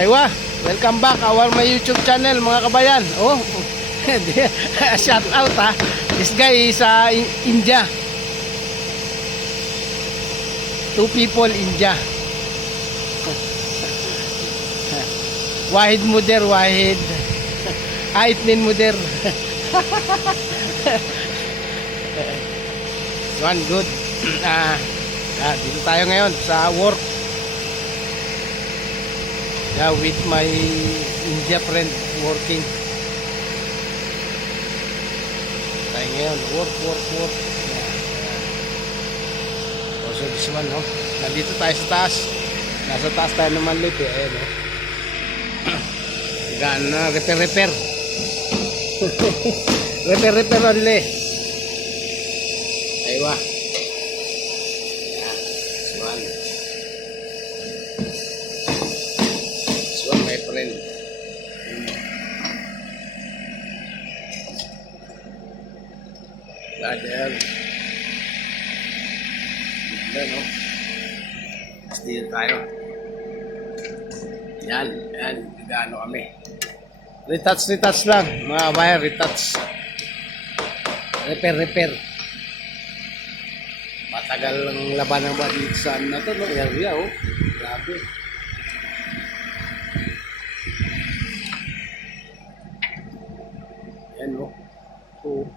Aywa, welcome back our my YouTube channel mga kabayan. Oh, shout out ha. This guy is India. Two people India. Wahid Muder, Wahid. Itnin Muder. One good. Dito tayo ngayon sa work. With my India friend working. Tayo ngayon, work. Also this one, no? Nandito tayo sa taas. Nasa taas tayo naman ulit eh. Ayan, no? Gaan na, repair. repair only. Aywa. My friend. Ladder. Ganda, no? Dito tayo. Yan. Gano kami. Retouch lang. Mga kabayan, retouch. Repair. Matagal lang laban ng ba dito sa na to, no? Area, oh. Grabe. Yan, no? So,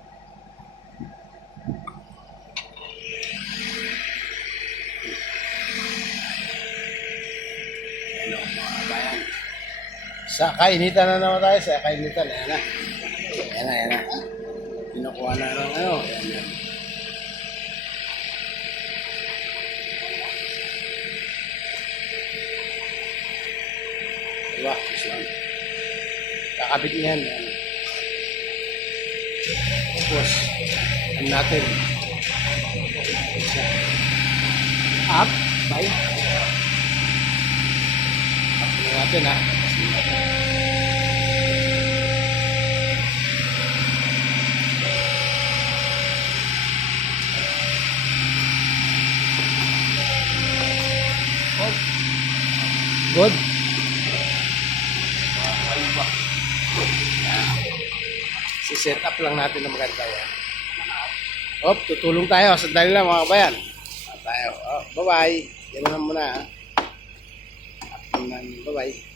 yan, no? Mga kabayan. Sa kainitan na naman tayo. Sa kainitan. Yan na. Pinukuha na ng ano. Yan. Diba? This one. Kakabit niyan. Yan. Tapos, ano natin? Up, bye. Up natin, ha? Good. Si-set up lang natin na maganda yan. Tutulong tayo. Sandali lang mga kabayan. Tayo. Bye-bye. Yan na muna. Bye-bye.